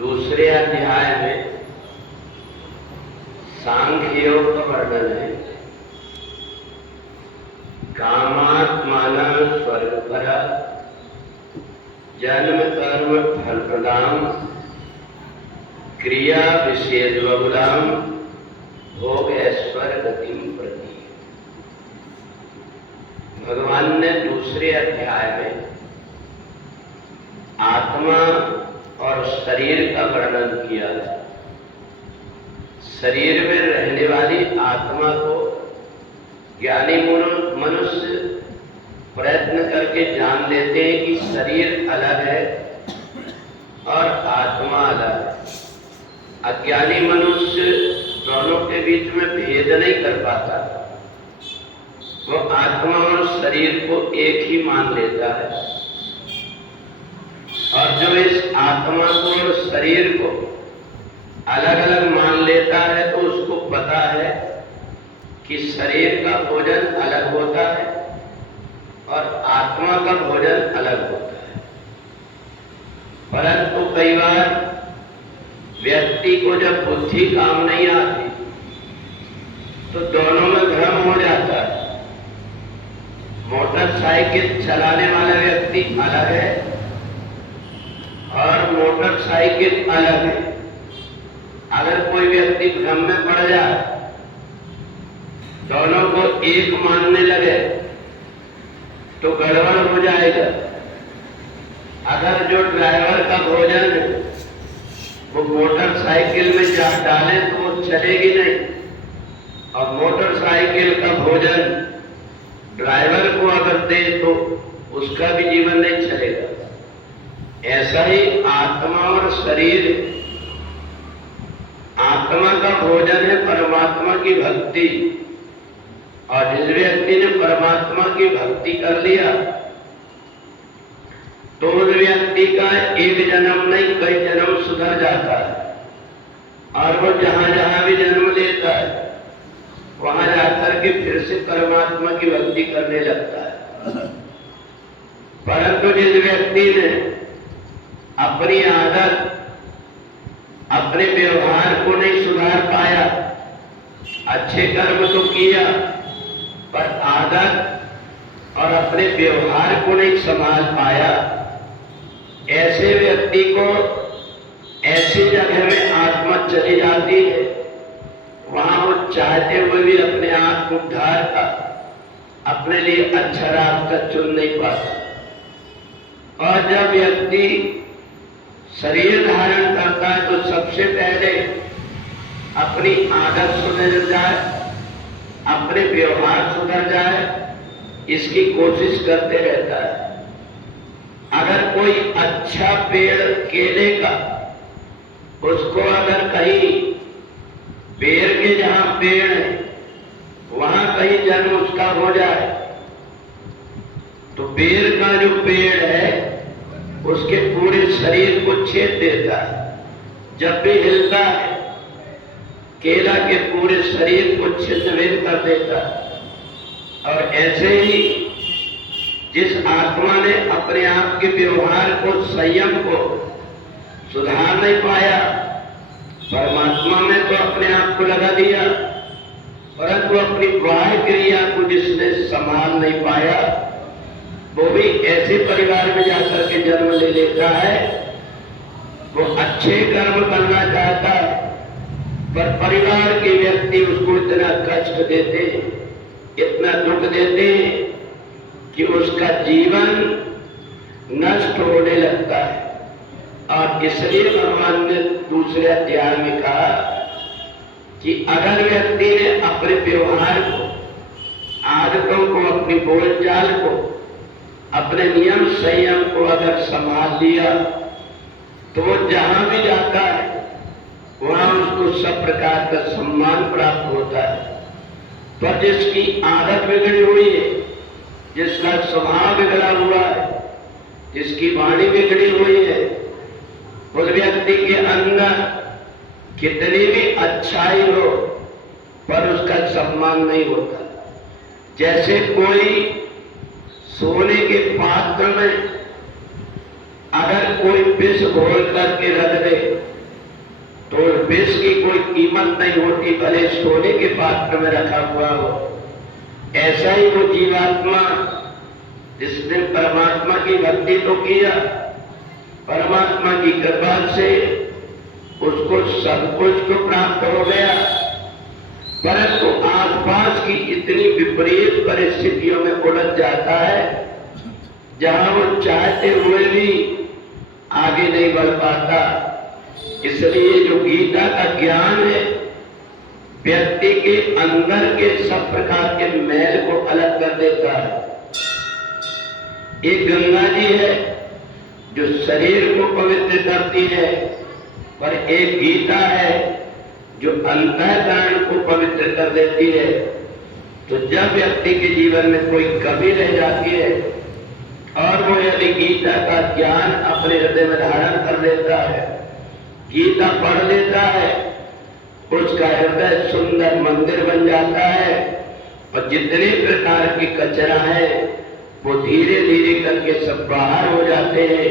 दूसरे अध्याय में सांख्य योग का वर्णन है। कामात्मान स्वर्गपर जन्म कर्म फल प्रदान क्रिया विशेष बहुलाम भोग ऐश्वर्य गतिम प्रति। भगवान ने दूसरे अध्याय में आत्मा और शरीर का वर्णन किया है। शरीर में रहने वाली आत्मा को ज्ञानी मनुष्य प्रयत्न करके जान लेते हैं कि शरीर अलग है और आत्मा अलग है। अज्ञानी मनुष्य दोनों के बीच में भेद नहीं कर पाता। वो आत्मा और शरीर को एक ही मान लेता है और जो इस आत्मा को और शरीर को अलग अलग मान लेता है तो उसको पता है कि शरीर का भोजन अलग होता है और आत्मा का भोजन अलग होता है। परंतु कई बार व्यक्ति को जब बुद्धि काम नहीं आती तो दोनों में भ्रम हो जाता है। मोटरसाइकिल चलाने वाला व्यक्ति अलग है और मोटरसाइकिल अलग है। अगर कोई व्यक्ति भ्रम में पड़ जाए, दोनों को एक मानने लगे तो गड़बड़ हो जाएगा। अगर जो ड्राइवर का भोजन है वो मोटरसाइकिल में जा डाले तो वो चलेगी नहीं और मोटरसाइकिल का भोजन ड्राइवर को अगर दे तो उसका भी जीवन नहीं चलेगा। ऐसा ही आत्मा और शरीर। आत्मा का भोजन है परमात्मा की भक्ति और जिस व्यक्ति ने परमात्मा की भक्ति कर लिया तो उस व्यक्ति का एक जन्म नहीं कई जन्म सुधर जाता है और वो जहां जहां भी जन्म लेता है वहां जाकर के फिर से परमात्मा की भक्ति करने लगता है। परंतु जिस व्यक्ति ने अपनी आदत अपने व्यवहार को नहीं सुधार पाया, अच्छे कर्म तो किया पर आदत और अपने व्यवहार को नहीं संभाल पाया, ऐसे व्यक्ति को ऐसी जगह में आत्मा चली जाती है वहां वो चाहते हुए भी अपने आप को उद्धार का अपने लिए अच्छा रास्ता चुन नहीं पाता। और जब व्यक्ति शरीर धारण करता है तो सबसे पहले अपनी आदत सुधर जाए, अपने व्यवहार सुधर जाए, इसकी कोशिश करते रहता है। अगर कोई अच्छा पेड़ केले का उसको अगर कहीं पेड़ के जहां पेड़ है वहां कहीं जन्म उसका हो जाए तो पेड़ का जो पेड़ है उसके पूरे शरीर को छेद देता है। जब भी हिलता है केला के पूरे शरीर को छिन्न-भिन्न कर देता है। और ऐसे ही जिस आत्मा ने अपने आप के व्यवहार को संयम को सुधार नहीं पाया, परमात्मा में तो अपने आप को लगा दिया परंतु अपनी बाह्य क्रिया को जिसने संभाल नहीं पाया वो भी ऐसे परिवार में जाकर के जन्म ले लेता है। वो अच्छे कर्म करना चाहता है पर परिवार के व्यक्ति उसको इतना कष्ट देते हैं, इतना दुख देते हैं कि उसका जीवन नष्ट होने लगता है। और इसलिए भगवान ने दूसरे अध्याय में कहा कि अगर व्यक्ति ने अपने व्यवहार को, आदतों को, अपनी बोलचाल को, अपने नियम संयम को अगर संभाल लिया तो वो जहां भी जाता है वहां उसको सब प्रकार का सम्मान प्राप्त होता है। पर जिसकी आदत बिगड़ी हुई है, जिसका स्वभाव बिगड़ा हुआ है, जिसकी वाणी बिगड़ी हुई है, उस व्यक्ति के अंदर कितनी भी अच्छाई हो पर उसका सम्मान नहीं होता। जैसे कोई सोने के पात्र में अगर कोई विष घोल करके रख दे तो विष की कोई कीमत नहीं होती, भले सोने के पात्र में रखा हुआ हो। ऐसा ही वो जीवात्मा जिसने परमात्मा की भक्ति तो किया, परमात्मा की कृपा से उसको सब कुछ तो प्राप्त हो गया, परंतु आसपास की इतनी विपरीत परिस्थितियों में उलझ जाता है जहां वो चाहते हुए भी आगे नहीं बढ़ पाता। इसलिए जो गीता का ज्ञान है व्यक्ति के अंदर के सब प्रकार के मैल को अलग कर देता है। एक गंगा जी है जो शरीर को पवित्र करती है, पर एक गीता है जो अंतःकरण को पवित्र कर देती है। तो जब व्यक्ति के जीवन में कोई कमी रह जाती है और वो यदि गीता का ज्ञान अपने हृदय में धारण कर लेता है, गीता पढ़ लेता है, उसका हृदय सुंदर मंदिर बन जाता है और जितने प्रकार की कचरा है वो धीरे धीरे करके सब बाहर हो जाते हैं।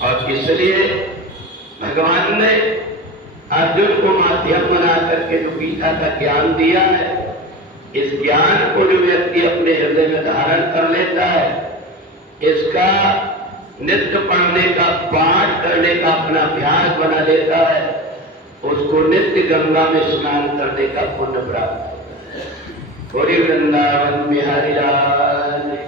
और इसलिए भगवान ने अर्जुन को माध्यम बना करके जो गीता का ज्ञान दिया है, इस ज्ञान को जो व्यक्ति अपने हृदय में धारण कर लेता है, इसका नित्य पढ़ने का, पाठ करने का अपना अभ्यास बना लेता है, उसको नित्य गंगा में स्नान करने का पुण्य प्राप्त होता है। वृंदावन बिहारी लाल।